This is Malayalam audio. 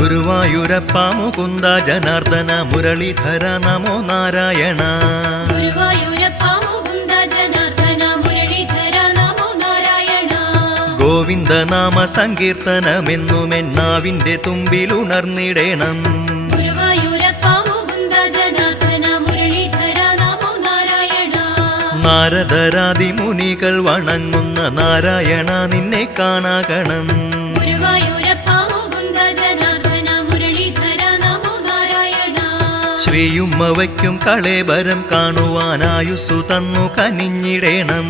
ഗുരുവായൂരപ്പ മുകുന്ദ ജനാർദ്ദന മുരളീധര നമോ നാരായണ. ഗുരുവായൂരപ്പ മുകുന്ദ ജനാർദ്ദന മുരളീധര നമോ നാരായണ. ഗോവിന്ദനാമ സങ്കീർത്തനമെന്നുമെന്നാവിന്റെ തുമ്പിലുണർന്നിടേണം. ഗുരുവായൂരപ്പ മുകുന്ദ ജനാർദ്ദന മുരളീധര നമോ നാരായണ. നാരദരാദി മുനികൾ വണങ്ങുന്ന നാരായണ നിന്നെ കാണാകണം. ഗുരുവായൂരപ്പ മുകുന്ദ ജനാർദ്ദന മുരളീധര നമോ നാരായണ. ശ്രീയുമ്മ വയ്ക്കും കളേബരം കാണുവാനായുസ്സു തന്നു കനിഞ്ഞിടേണം.